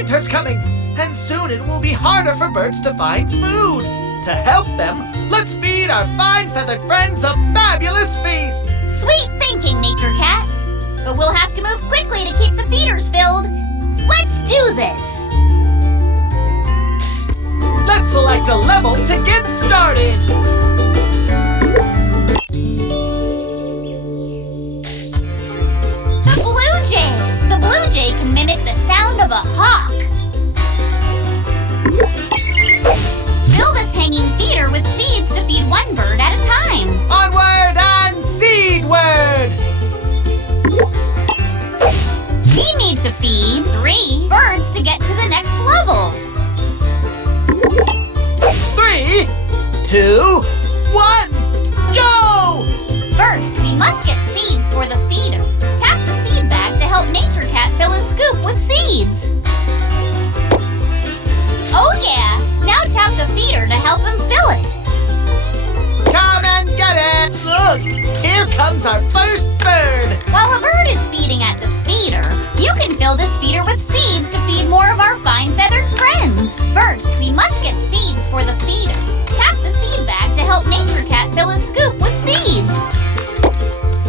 Winter's coming, and soon it will be harder for birds to find food. To help them, let's feed our fine feathered friends a fabulous feast. Sweet thinking, Nature Cat. But we'll have to move quickly to keep the feeders filled. Let's do this. Let's select a level to get started. The blue jay. The blue jay can mimic the sound of a hawk. Fill this hanging feeder with seeds to feed one bird at a time. Onward and seedward! We need to feed 3 birds to get to the next level. 3, 2, 1, go! First, we must get seeds for the feeder. Tap the seed bag to help Nature Cat fill his scoop with seeds. Oh yeah! Now tap the feeder to help him fill it. Come and get it! Look, here comes our first bird. While a bird is feeding at this feeder, you can fill this feeder with seeds to feed more of our fine feathered friends. First, we must get seeds for the feeder. Tap the seed bag to help Nature Cat fill his scoop with seeds.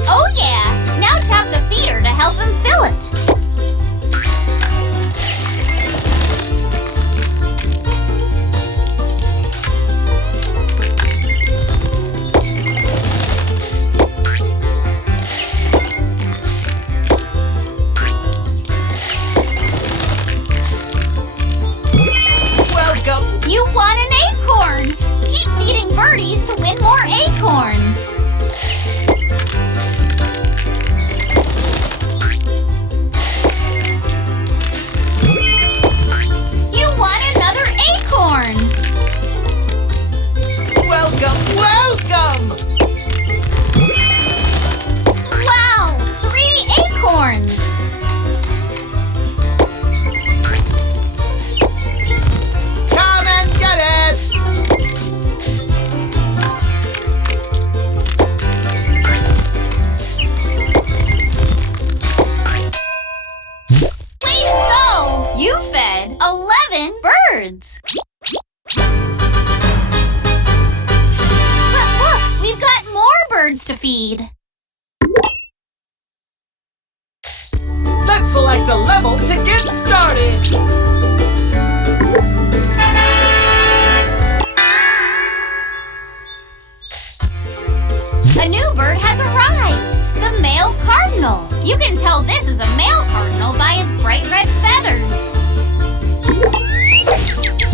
Oh yeah! Now tap the feeder to help him fill it. You won an acorn! Keep feeding birdies to win more acorns! You won another acorn! Welcome, welcome! Wow! 3 acorns! Come and get it! Way to go! You fed 11 birds! But look! We've got more birds to feed! Let's select a level to get started. A new bird has arrived! The male cardinal! You can tell this is a male cardinal by his bright red feathers.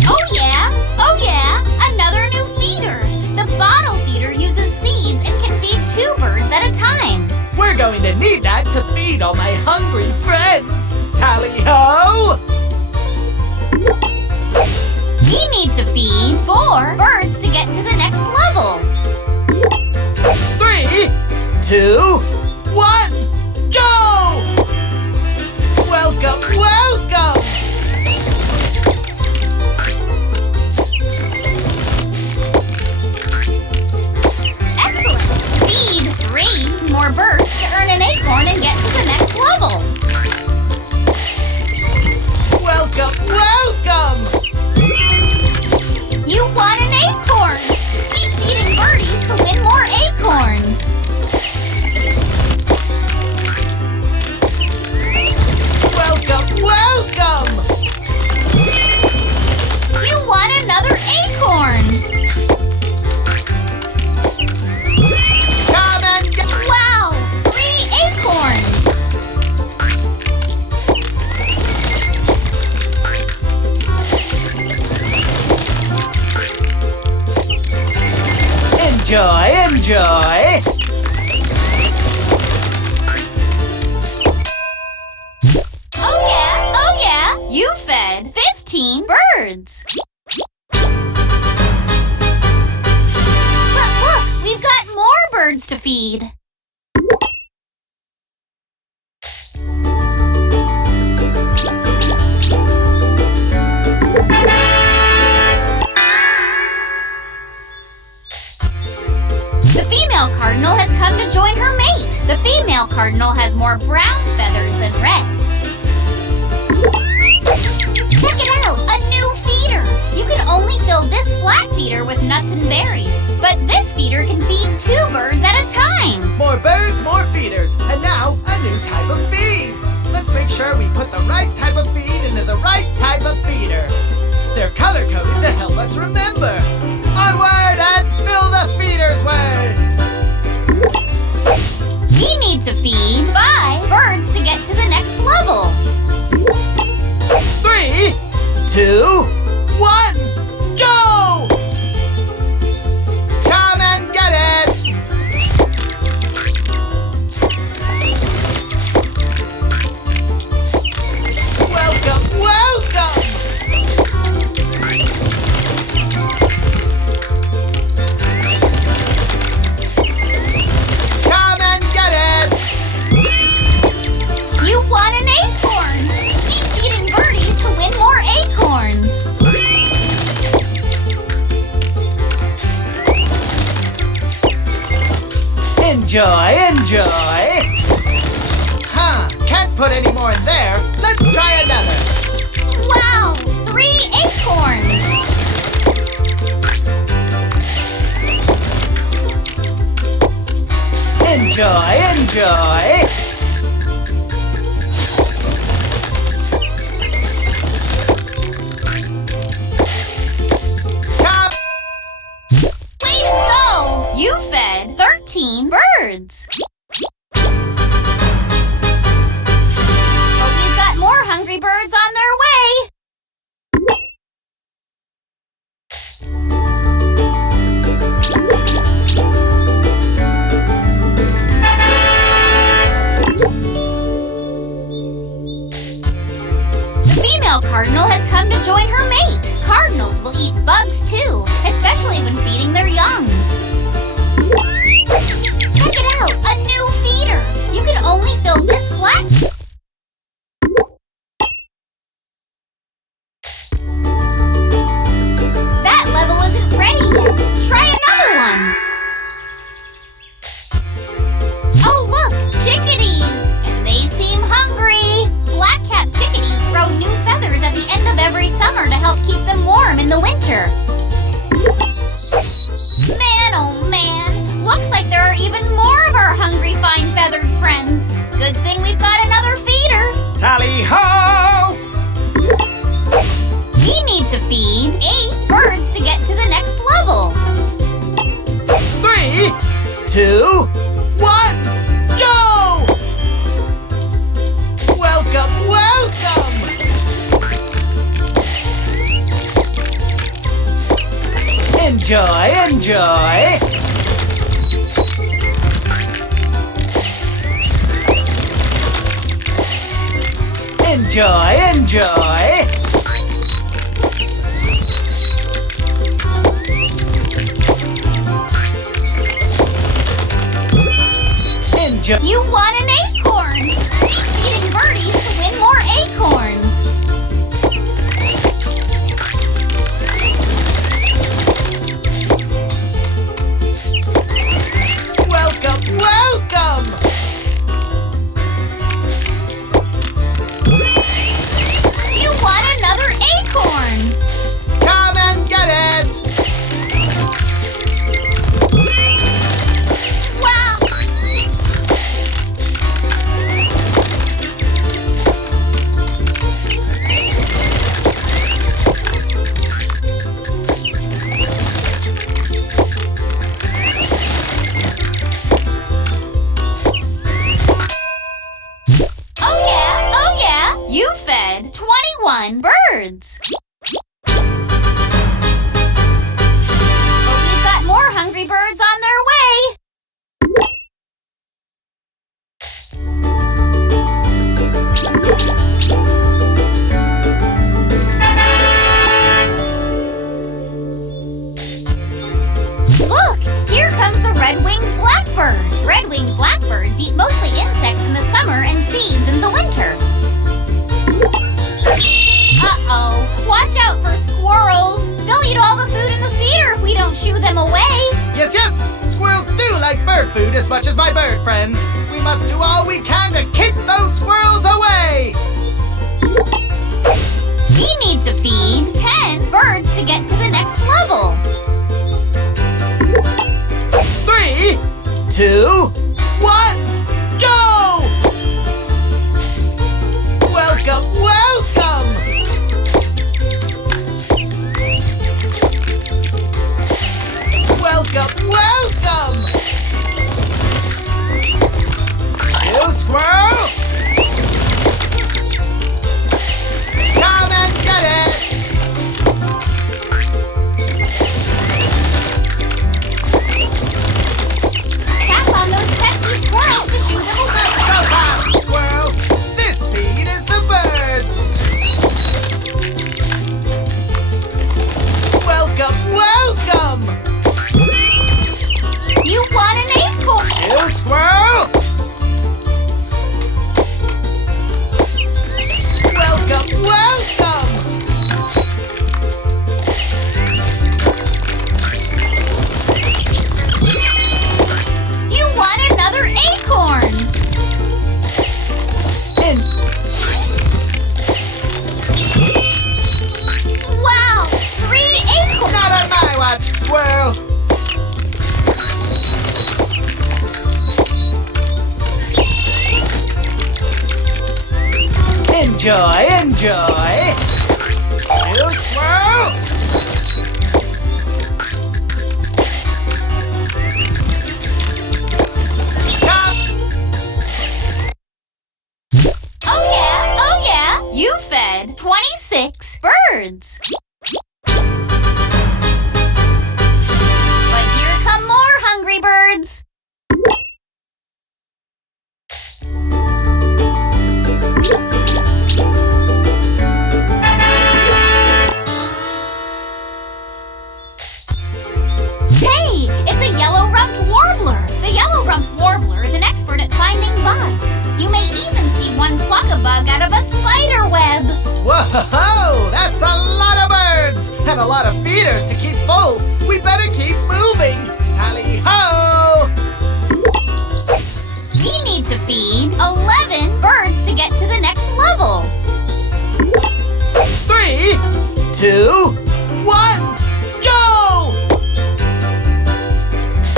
Oh yeah! Oh yeah! Another new feeder! The bottle feeder uses seeds and can feed 2 birds at a time. We're going to need that to feed all my hungry friends. Tally-ho! We need to feed 4 birds to get to the next level. 3, 2, 1, go! Welcome, welcome! Excellent! Feed 3 more birds to earn an acorn and get to the next level. Welcome, welcome! You won an acorn! Keep feeding birdies to win more acorns. Welcome, welcome! You won another acorn! Come and get it! Wow! 3 acorns! Enjoy, enjoy! Oh yeah! You fed 15 birds! But look! We've got more birds to feed! The female cardinal has come to join her mate. The female cardinal has more brown feathers than red. only fill this flat feeder with nuts and berries, but this feeder can feed 2 birds at a time. More birds, more feeders, and now a new type of feed. Let's make sure we put the right type of feed into the right type of feeder. They're color-coded to help us remember. Onward and fill the feeders word! We need to feed 5 birds to get to the next level. 3, 2, 1, go! Come and get it! Welcome, welcome! Come and get it! You won an acorn! Keep feeding birdies to win more acorns. Enjoy, enjoy! Huh, can't put any more in there. Let's try another. Wow! 3 acorns! Enjoy, enjoy! Come! Way to go! You fed 13 birds. But we've got more hungry birds on their way. The female cardinal has come to join her mate. Cardinals will eat bugs too, especially when feeding their young. Check it out, a new feeder. You can only fill this flat. That level isn't ready yet. Try another one. Oh look, chickadees! And they seem hungry. Black-capped chickadees grow new feathers at the end of every summer to help keep them warm in the winter. Man, oh man! Looks like there are even more of our hungry, fine-feathered friends. Good thing we've got another feeder. Tally-ho! We need to feed 8 birds to get to the next level. 3, 2, 1, go! Welcome, welcome! Enjoy, enjoy! Enjoy, enjoy! Enjoy! You won an acorn! Keep feeding birdies to win more acorns. Welcome, welcome! You won another acorn! Come and get it! Wow! Oh yeah! You fed 21 birds! But we've got more hungry birds on their way! Look! Here comes the red-winged blackbird! Red-winged blackbirds eat mostly insects in the summer and seeds in the winter. Uh-oh! Watch out for squirrels! They'll eat all the food in the feeder if we don't shoo them away! Yes, yes! Squirrels do like bird food as much as my bird friends. We must do all we can to keep those squirrels away! We need to feed 10 birds to get to the Enjoy, enjoy. You squirrel. Oh yeah, you fed 26 birds. But here come more hungry birds. Hey, it's a yellow-rumped warbler. The yellow-rumped warbler is an expert at finding bugs. You may even see one pluck a bug out of a spider web. Whoa, that's a lot of birds and a lot of feeders to keep full. We better keep moving. Tally-ho! We need to feed 11 birds to get to the next level. 3, 2, 1, go!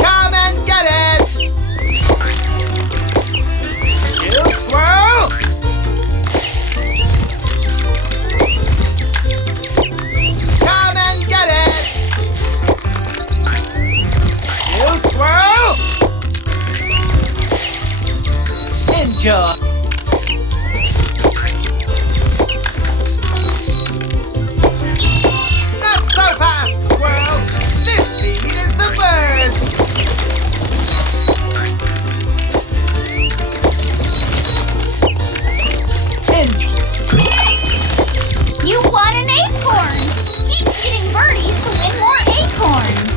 Come and get it! You squirrel! Come and get it! You squirrel! Enjoy! Not so fast, squirrel! This feed is the birds! You won an acorn! Keep feeding birdies to win more acorns.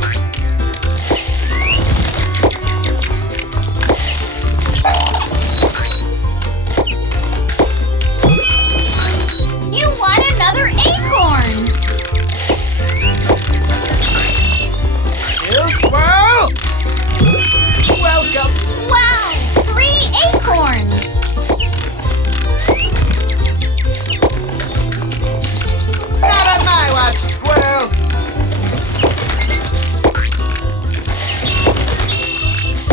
You won another acorn! You squirrel! Welcome! Wow! 3 acorns! Not on my watch, squirrel!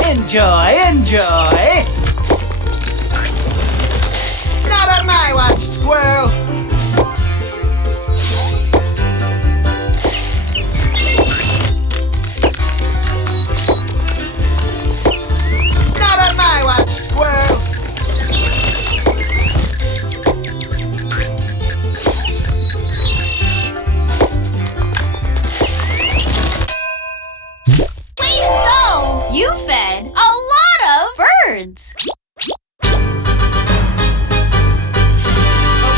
Enjoy, enjoy! Not on my watch, squirrel! Not on my watch, squirrel! Way to go! You fed a lot of birds! But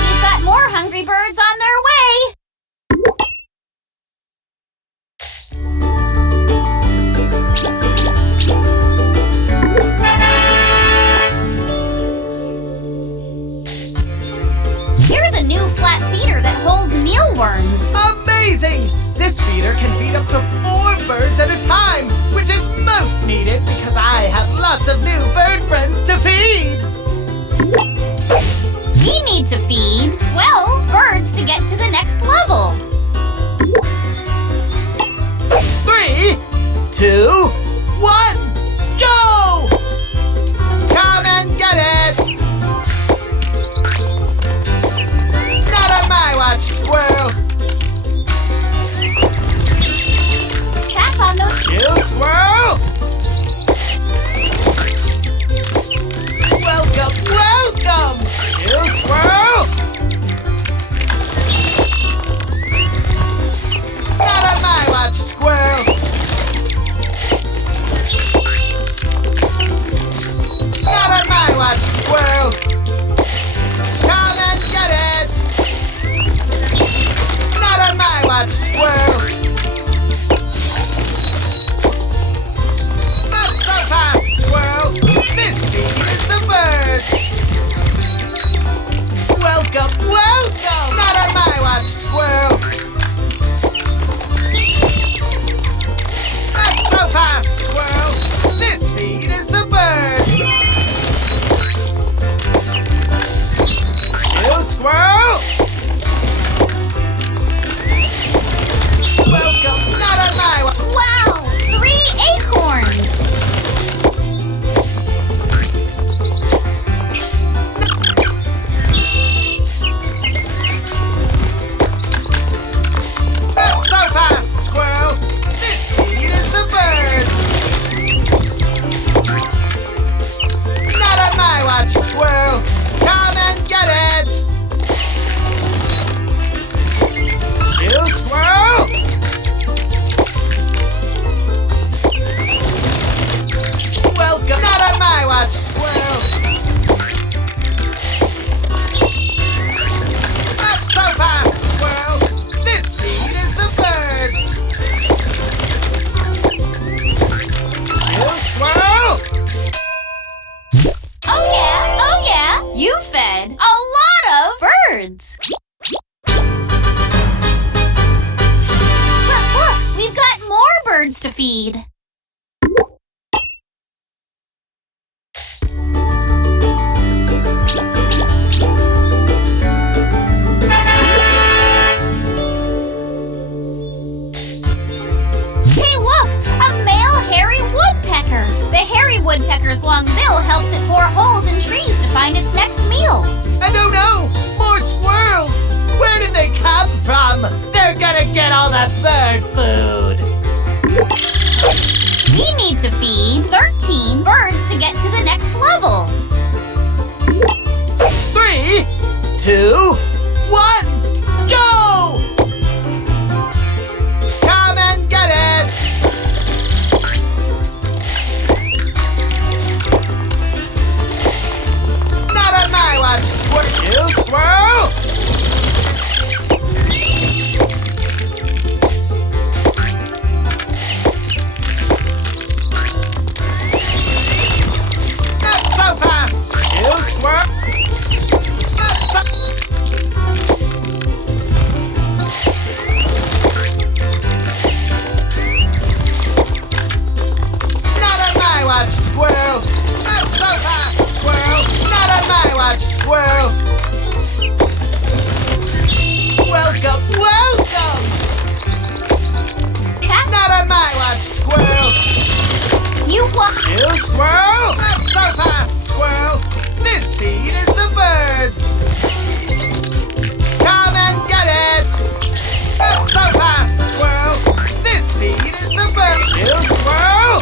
we've got more hungry birds on their way! Here's a new flat feeder that holds mealworms. Amazing! This feeder can feed up to 4 birds at a time, which is most needed because I have lots of new bird friends to feed. We need to feed 12 birds to get to the next level. 3, 2, 1, go! Come and get it! Not on my watch, squirrel! Tap on those. You squirrel! Welcome, welcome! You squirrel! Not on my watch, squirrel! birds. Look, we've got more birds to feed. Hey, look! A male hairy woodpecker. The hairy woodpecker's long bill helps it bore holes in trees to find its next meal. And oh no! More squirrels! Where did they come from? They're gonna get all that bird food! We need to feed 13 birds to get to the next level. 3, 2, 1, go! Come and get it! Not on my watch, you squirrel! Not so fast, you squirrel! Not so... Not on my watch, squirrel! Not so fast, squirrel! Not on my watch, squirrel! Welcome, welcome! Not on my watch, squirrel! You what? You squirrel! Not so fast, squirrel! This feed is the birds! Come and get it! Not so fast, squirrel! This feed is the birds! You squirrel!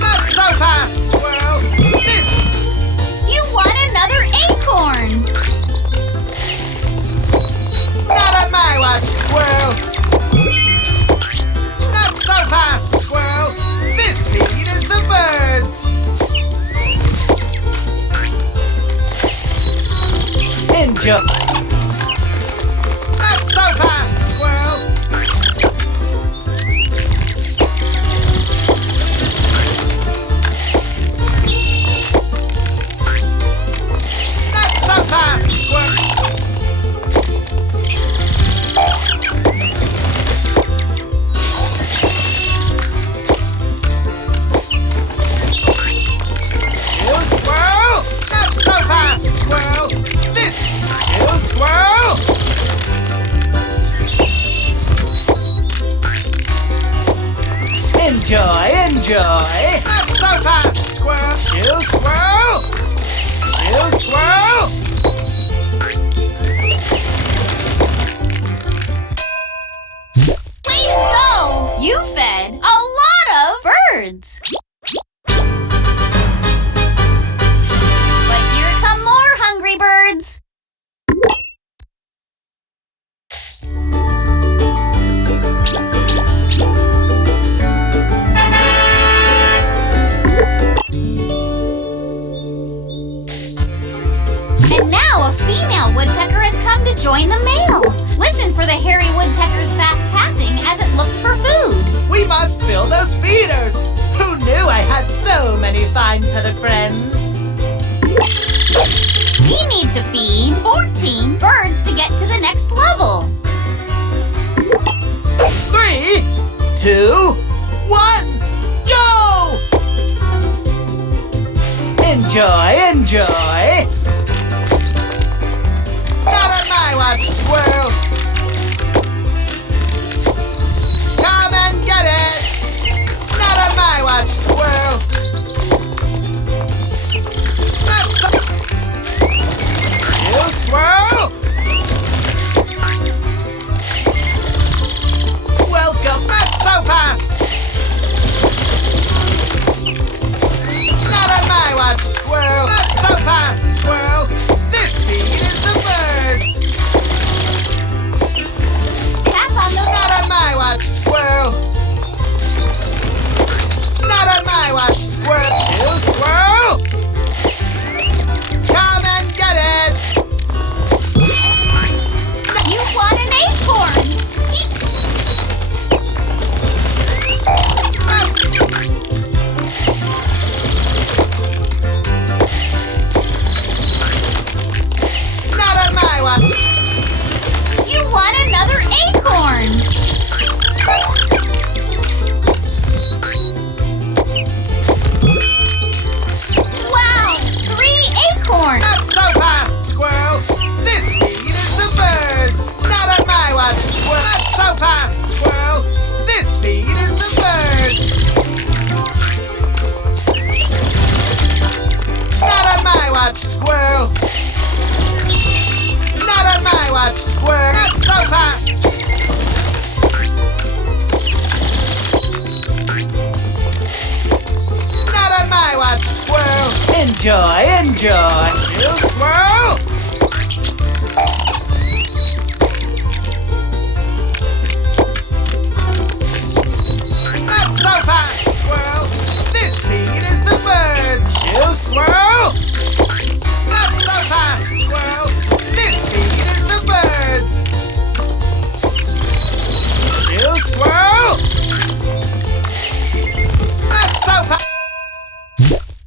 Not so fast, squirrel! This... You want another acorn! Not on my watch, squirrel! Not so fast, squirrel! This feed is the birds! Enjoy! Not so fast, squirrel! Not so fast, squirrel! You squirrel! Not so fast, squirrel! This... You squirrel! Enjoy, enjoy! Not so fast, squirrel! You squirrel! You squirrel! Way to go! You fed a lot of birds. But here come more hungry birds. And now a female woodpecker has come to join the male. Listen for the hairy woodpecker's fast tapping as it looks for food. We must fill those feeders! Who knew I had so many fine feathered friends? We need to feed 14 birds to get to the next level. 3, 2, 1, go! Enjoy, enjoy! Not on my watch, squirrel! Come and get it! Not on my watch, squirrel! Not so... You squirrel! Welcome, not so fast! Not on my watch, squirrel! Not so fast, squirrel! This feed is the birds! Tap on the... Not on my watch, squirrel! Not on my watch, squirrel. Not on my watch, squirrel. Not so fast. Not on my watch, squirrel. Enjoy, enjoy. You squirrel. Not so fast, squirrel. This feed is the birds. You squirrel. Not so fast, squirrel. This feed is the birds. You squirrel. Not so fast.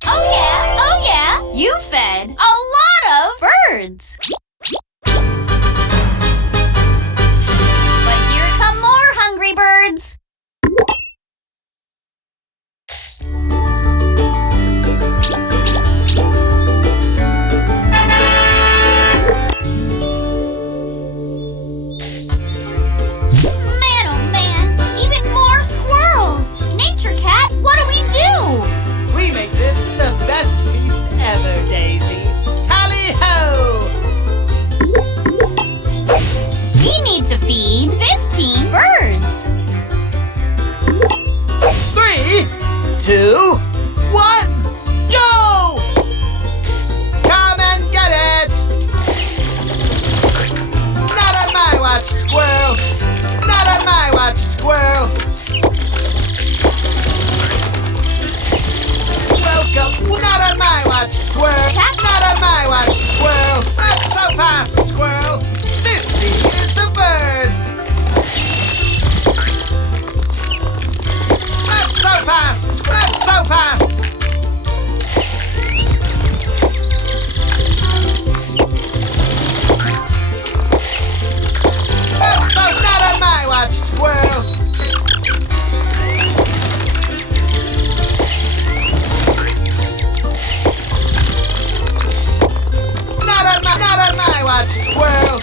Oh yeah, you fed a lot of birds. But here come more hungry birds. Man, oh man, even more squirrels. Nature Cat, what do we do? We make this the best feast ever, Daisy. Tally-ho! We need to feed 15 birds. 3, 2, 1, go! Come and get it! Not on my watch, squirrel! Not on my watch, squirrel! Welcome! Not on my watch, squirrel! Not on my watch, squirrel! Not so fast, squirrel! This feed is the birds! Not so fast! Not so fast! Not on my watch, squirrel! Not on my watch, squirrel!